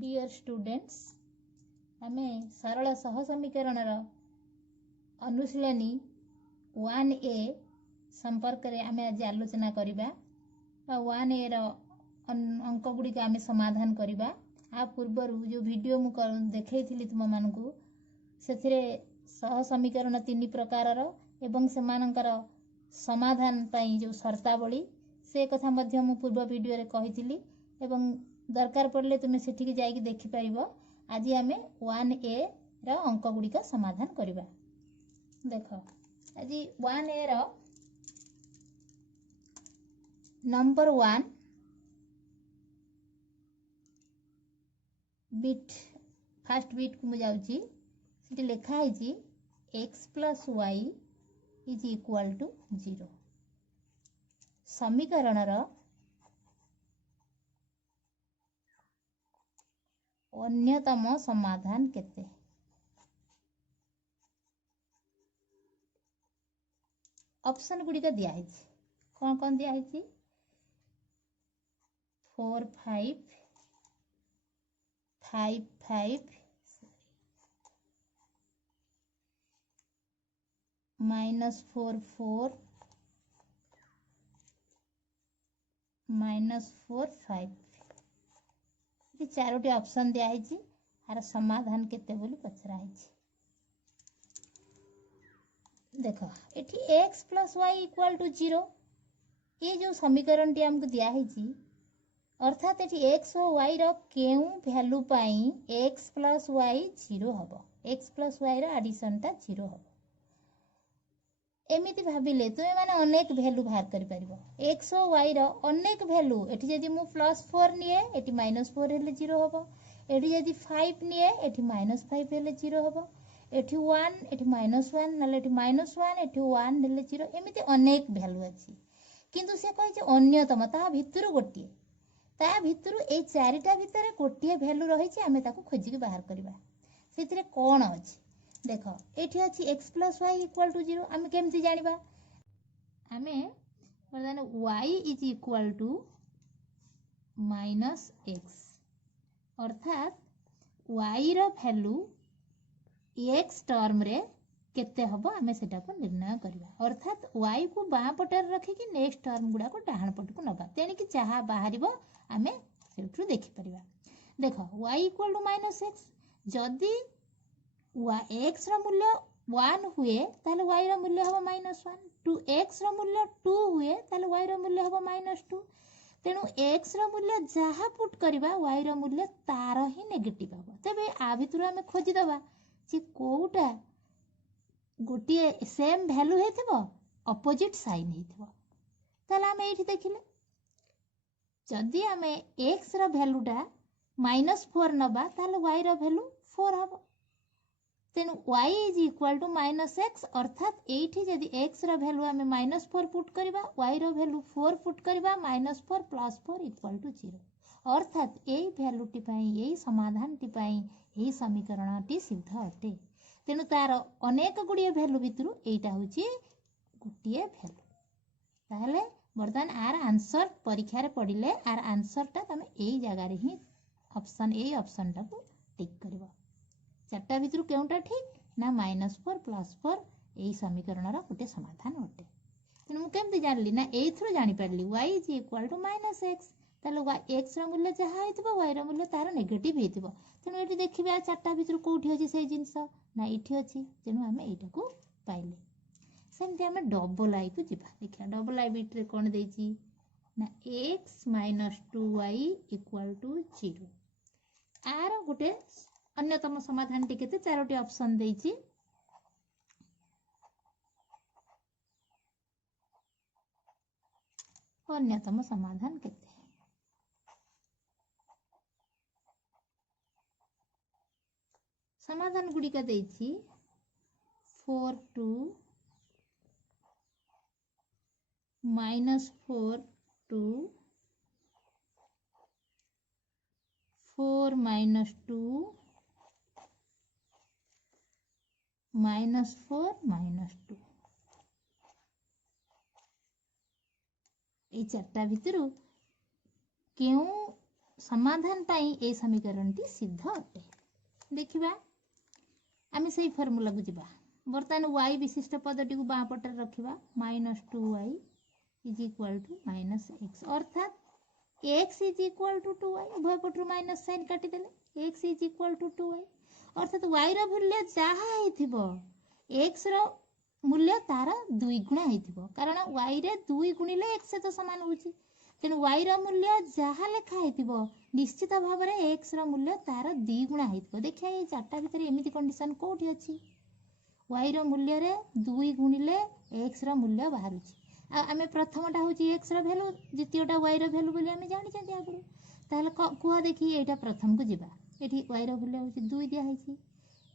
Dear students आमे सरल सह समीकरण अनुशीलनी 1A संपर्क रे आमे आज आलोचना करिबा 1A रो अंक गुडी आमे समाधान करिबा। आ पूर्वरु जो वीडियो मु देखैथिली तुम मानकु सेथिरे सह समीकरण 3 प्रकार रो एवं सेमानकर समाधान पई जो शर्तावली से कथा मध्य मु पूर्व वीडियो रे कहिथिली एवं दरकार पड़ले तुम सेठी जाइए देखिपर। आज आम 1A रो अंक गुड़ी समाधान करवा। देख आज 1A रो नंबर 1 बिट फास्ट बिट को मुझे लिखा है x plus y is equal to 0। समीकरण रो अन्यतम समाधान केते? ऑप्शन गुडी का दिया है कौन कौन दिया है 4 5 5 5 -4 4 -4 5 ये चारोटी ऑप्शन दिया है। आर समाधान केते बोली पचरा है। देखो एठी x plus y equal to 0 ये जो समीकरण टी हमको दिया है अर्थात एठी x और y रो केउ वैल्यू पाई x प्लस वाई 0 हबो। x प्लस वाई रो एडिशन ता 0 हबो। एमिति भाबिले तुमे माने अनेक वैल्यू बाहर करि परिबो। x और y रो अनेक वैल्यू एठी जदी मु +4 निए एठी -4 हेले 0 हबो। एठी जदी 5 निए एठी -5 हेले 0 हबो। एठी 1 एठी -1 नले एठी -1 एठी 1 हेले 0। एमिति अनेक वैल्यू अछि किंतु से कहि जे अन्यतम ता भितरु गोटिए ता भितरु ए चारिटा भितरे गोटिए वैल्यू रही छि आमे ताको खोजि के बाहर करबा। सेतिरे कोन अछि देखो एठी अछि x plus y equal to 0। आमे केमति जानिबा आमे बरदान y is equal to -x अर्थात y रो वैल्यू x टर्म रे केते हबो आमे सेटा को निर्णय करबा। अर्थात y को बां पटर रखि कि नेक्स्ट टर्म गुडा को डाहाण पट को नबा तेनी कि चाहा बाहरिबो आमे सेठु देखि परिबा। देखो y इक्वल टू -x जदी x रो मूल्य 1 हुए ताले y रो मूल्य हबो -1। टू x रो मूल्य 2 हुए ताले y रो मूल्य हबो -2। तेनु x रो मूल्य जहा पुट करबा y रो मूल्य तार ही नेगेटिव हबो। तबे आ भितरु आमे खोजि दबा जे कोउटा गोटिए सेम वैल्यू हेथिबो अपोजिट साइन हेथिबो। ताले आमे एठी देखिले जदी आमे x रो वैल्यूटा -4 नबा ताले y रो वैल्यू 4 हबो। तेनु y is equal to -x अर्थात एठी जदी x रो वैल्यू आमे -4 पुट करबा y रो वैल्यू 4 पुट करबा -4 + 4 इक्वल टू 0 अर्थात एई वैल्यू टी पई एई समाधान टी पई एई समीकरण टी सिद्ध अटे। तेनु तार अनेक गुडिए वैल्यू भितरु एटा होची गुटिए वैल्यू। ताहले बर्तमान आर आंसर परीक्षा रे पडिले आर आंसर ता तमे एई जगह रे ही एई ऑप्शन टा को टिक करबो। चारटा भितरु केउटा ठीक ना -4 + 4 एई समीकरण रा गुटे समाधान अटे। तेनु मु केमति जानली ना एई थ्रू जानि पारली y is equal to -x ताले x रो मूल्य जहा हेतिबो y रो मूल्य तार नेगेटिव हेतिबो। तेनु एठी देखिबा चारटा भितरु कोठी अछि सेई जिंस ना एठी अछि तेनु हमें एटा को पाइले। सेमति हमें डबल आई को जिबा देखिया डबल आई बिट रे कोन देछि ना x - 2y = 0। आर गुटे अन्यतम समाधान टी केते चारोटी ऑप्शन देछि। अन्यतम समाधान केते समाधान गुडी का देछि 4 2 -4 2 4 - 2 -4 -2 ए चारटा भितरु केउ समाधान पाई ए समीकरणटी सिद्ध अटे। देखिबा आमे सेही फॉर्मूला को जिबा बर्तमान y विशिष्ट पदटी को बाँ पटे रखिबा -2y is equal to -x अर्थात x is equal to 2y उभय पटरू माइनस साइन काटी देले x is equal to 2y अर्थात y रो मूल्य जहा हेथिबो x रो मूल्य तार 2 गुणा हेथिबो कारण y रे 2 गुणिले x से तो समान होची तेणु y रो मूल्य जहा लेखा हेथिबो निश्चित भाव रे x रो मूल्य तार 2 गुणा हेथिबो। देखिया ए चारटा भितर एमिति कंडीशन कोठी अछि y रो मूल्य रे 2 गुणिले x रो मूल्य बाहरुची आ आमे प्रथमटा होची x रो वैल्यू द्वितीयटा y रो वैल्यू बोली आमे जानि छथि आगुरु ताहले कुआ देखि एटा प्रथम को जिबा एठी y रो मूल्य होची 2 दिया हेची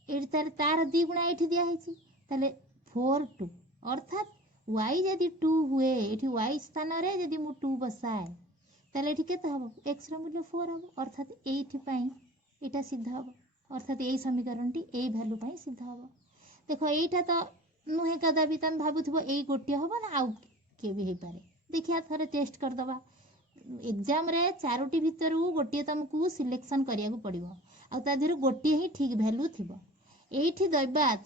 एठी तार 2 गुणा एठी दिया हेची ताहले 4 2 अर्थात y यदि 2 हुए एठी y स्थान रे यदि मु 2 बसाए ताले एठी केते हबो x रो मूल्य 4 हबो अर्थात एठी पई एटा सिद्ध हबो अर्थात एई समीकरणटी एई वैल्यू पई सिद्ध हबो। देखो एटा तो नुहे कदापि तम भाबुथबो एई गोटिया हबो ना आउ के भी हे पारे देखिया थरे टेस्ट कर दबा एग्जाम रे चारोटी भितरु गोटिया तुमको सिलेक्शन करिया को पड़िबो आ ता धीर गोटिया ही ठीक वैल्यू थिबो एठी दैबात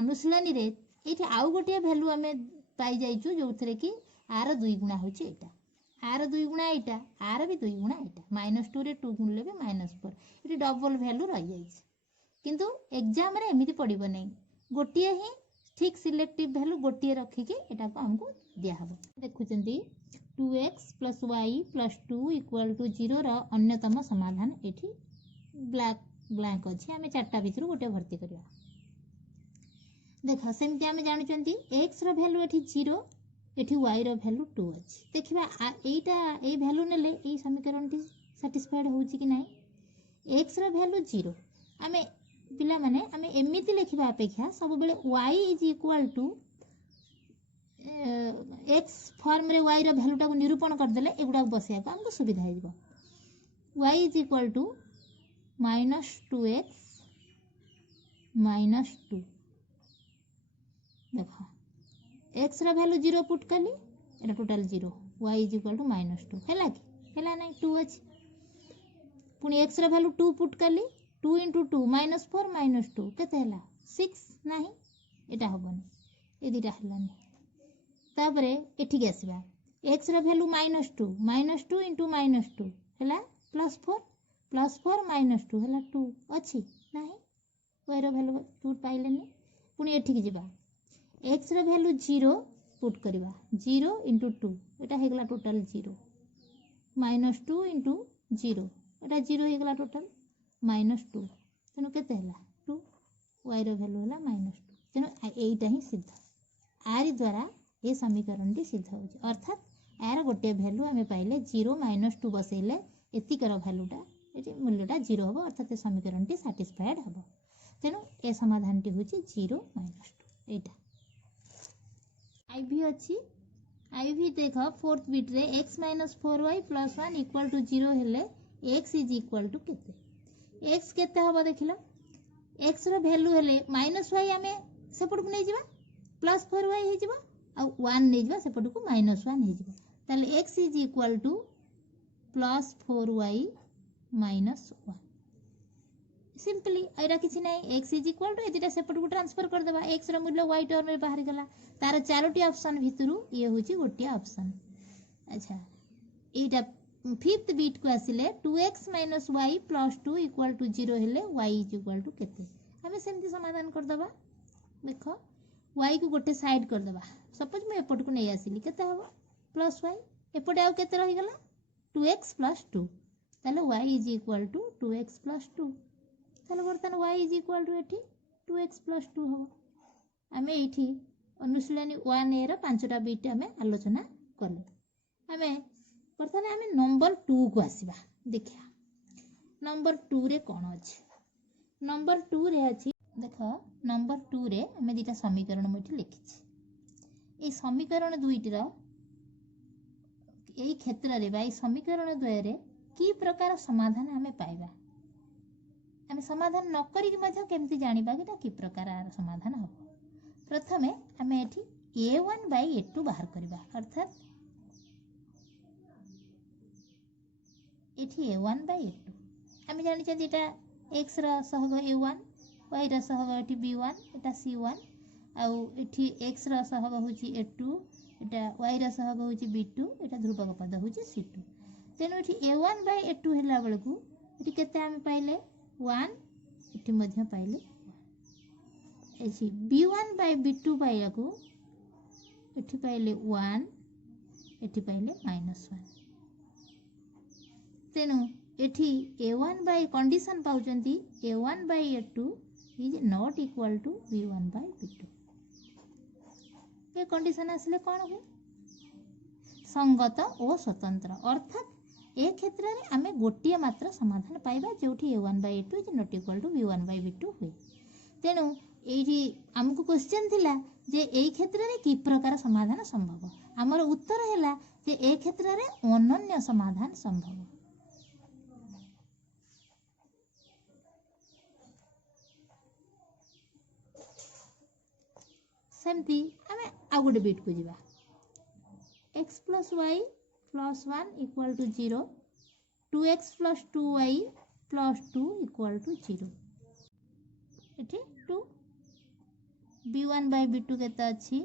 अनुशीलनी रे एठी आउ गोटिया वैल्यू हमें पाई जाइछु जोथरे कि आर 2 गुणा होची एटा आर 2 गुणा एटा आर भी 2 गुणा एटा -2 रे 2 गुणले भी -4 एठी डबल वैल्यू रह जाइछ किंतु एग्जाम रे एमिति पड़िबो नै गोटिया ही ठीक सिलेक्टिव वैल्यू गोटिया रखी के एटा को हमको दिया हबो। देखुचंती 2x + y + 2 = 0 रो अन्यतम समाधान एठी ब्लैंक अछि हमें चारटा भितर गोटे भर्ती करिया देखा सेमती हमें जानि चंती x रो वैल्यू एठी 0 एठी y रो वैल्यू 2 अछि देखिबा एटा ए वैल्यू नेले ए समीकरणटी सैटिस्फाइड होउची कि नाही x रो वैल्यू 0 हमें पिला माने हमें एमिति लिखिबा अपेक्षा सब बेले y = x फॉर्म रे y रो वैल्यू टा को निरूपण कर देले एगुडा बसिया को हमको सुविधा हे जिवो y = -2x -2 देखो x रो वैल्यू 0 पुट कली एटा टोटल 0 y = -2 हैला कि हैला नै 2 अछि पुनी x रो वैल्यू 2 पुट कली 2 * 2 -4 -2 केते हैला 6 नाही एटा हबनी ए दिटा हलानी तापरे एठी के आसीबा x रो वैल्यू -2 -2 * -2 हैला +4 +4 -2 हैला 2 अछि नाही y रो वैल्यू 2 पाइलेनी पुनी एठी के जिबा x रो वैल्यू 0 पुट करबा 0 * 2 एटा हेगला टोटल 0 -2 * 0 एटा 0 हेगला टोटल -2 तेनु केते हैला 2 y रो वैल्यू हैला -2 तेनु एइटा ही सिद्ध आरि द्वारा ए समीकरणटी सिद्ध होछि अर्थात यार गोटे वैल्यू हमें पाइले 0 -2 बसेले एतिकर वैल्यूटा एटी मूल्यटा 0 हबो अर्थात ए समीकरणटी सैटिस्फाइड हबो तेनु ए समाधानटी होछि 0 -2 एटा आईवी अछि आईवी देखो फोर्थ बिट रे x - 4y + 1 = 0 हेले x इज इक्वल टू केते x केते हबो देखिलो x रो वैल्यू हेले -y हमें सेपट को नै जिबा +4y हे जिबा आ 1 नै जिबा सेपट को -1 हे जिबा ताले x is equal to +4y - 1 simply एरा किछि नै x इज इक्वल टू एदिटा सेपट को ट्रांसफर कर देबा x रो मूल्य y टर्म में बाहर गला तार चारोटी ऑप्शन भितरु ये होची गोटिया ऑप्शन अच्छा एटा फिफ्थ बीट को आसिले 2x - y + 2 = 0 हेले y = केते हमें सेमती समाधान कर दबा देखो y को गोटे साइड कर दबा सपोज मैं एपट को नै आसिली केते हबो +y एपटे आ केते रहि गला 2x + 2 ताले y = 2x + 2 ताले बर्तन y = एठी 2x + 2 हो हमें एठी अनुशीलनी 1a रो 5टा बीट हमें आलोचना करले हमें बर्तन हमें नंबर 2 को आसीबा देखिया नंबर 2 रे कोन अछि नंबर 2 रे अछि देखो नंबर 2 रे हमें दिटा समीकरण मोठी लिखिछि ए समीकरण दुईटी रो एई क्षेत्र रे बाई समीकरण द्वय रे की प्रकार समाधान हमें पाइबा हमें समाधान न करी कि मध्य केमती जानिबा कि की प्रकार आर समाधान हो प्रथमे हमें एठी a1/a2 बाहर करबा अर्थात एठी a1 बाय a2 आम जानी एटा x सहग a1 y सहग एठी b1 एटा c1 आउ एठी x सहग होची a2 एटा y सहग होची b2 एटा ध्रुवक पद होची c2 तेनु एठी a1 बाय a2 हैला बेलकू एठी केते आमे पाइले 1 एठी मध्य पाइले 1 एठी b1 बाय b2 पाइयाकू एठी पाइले 1 एठी पाइले -1 तेनु एठी a1 बाय कंडीशन पाउचंती a1 by a2 is not equal to b1 by b2 ये कंडीशन आसले कोन हो संगत और स्वतंत्र अर्थात ए क्षेत्र रे आमे गोटिए मात्र समाधान पाइबा जोठी a1 by a2 is not equal to b1 by b2 हुए तेनु एठी हमकु क्वेश्चन थिला जे एई क्षेत्र रे की प्रकार समाधान संभव हमर उत्तर हैला जे ए क्षेत्र रे अनन्य समाधान संभव सेमती आमे आ गोटे बिट को जिबा x plus y plus 1 equal to 0 2x plus 2y plus 2 equal to 0 एठी 2 b1 by b2 केता अछि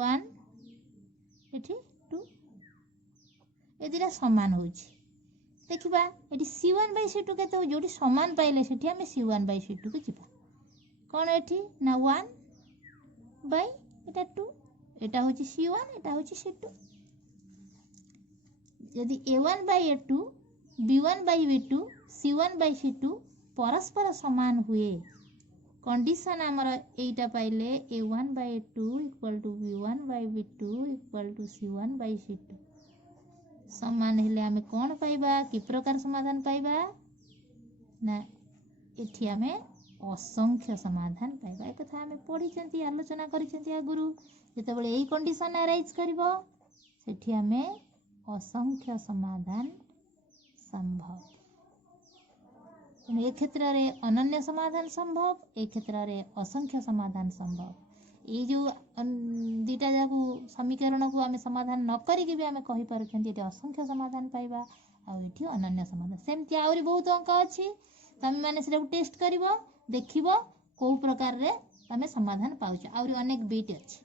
1 एठी 2 एदिरा समान होछि देखिबा एठी c1 by c2 केता हो जोटी समान पाइले सेठी हमें c1 by c2 को जिबा कोन एठी ना 1 by एटा 2 एटा होछि c1 एटा होछि c2 यदि a1 by a2 b1 by b2 c1 by c2 परस्पर समान हुए कंडीशन हमर एटा पाइले a1 by a2 equal to b1 by b2 equal to c1 by c2 समान हेले हमें कोन पाइबा की प्रकार समाधान पाइबा ना एठी हमें असंख्य समाधान पाइबा एक कथा हमें पढ़ी चंती आलोचना करि चंती आ गुरु जते बेले एई कंडीशन अराइज करबो सेठी हमें असंख्य समाधान संभव ए क्षेत्र रे अनन्य समाधान संभव ए क्षेत्र रे असंख्य समाधान संभव ए जो दीटा जाकू समीकरण को हमें समाधान न करी के भी हमें कहि पार छंती एटे असंख्य समाधान पाइबा आ एठी अनन्य समाधान सेमति आउरी बहुत अंक अछि तमे माने सेटा टेस्ट करबो देखिबो को प्रकार रे तमे समाधान पाउछ आउरी अनेक बीट अछि।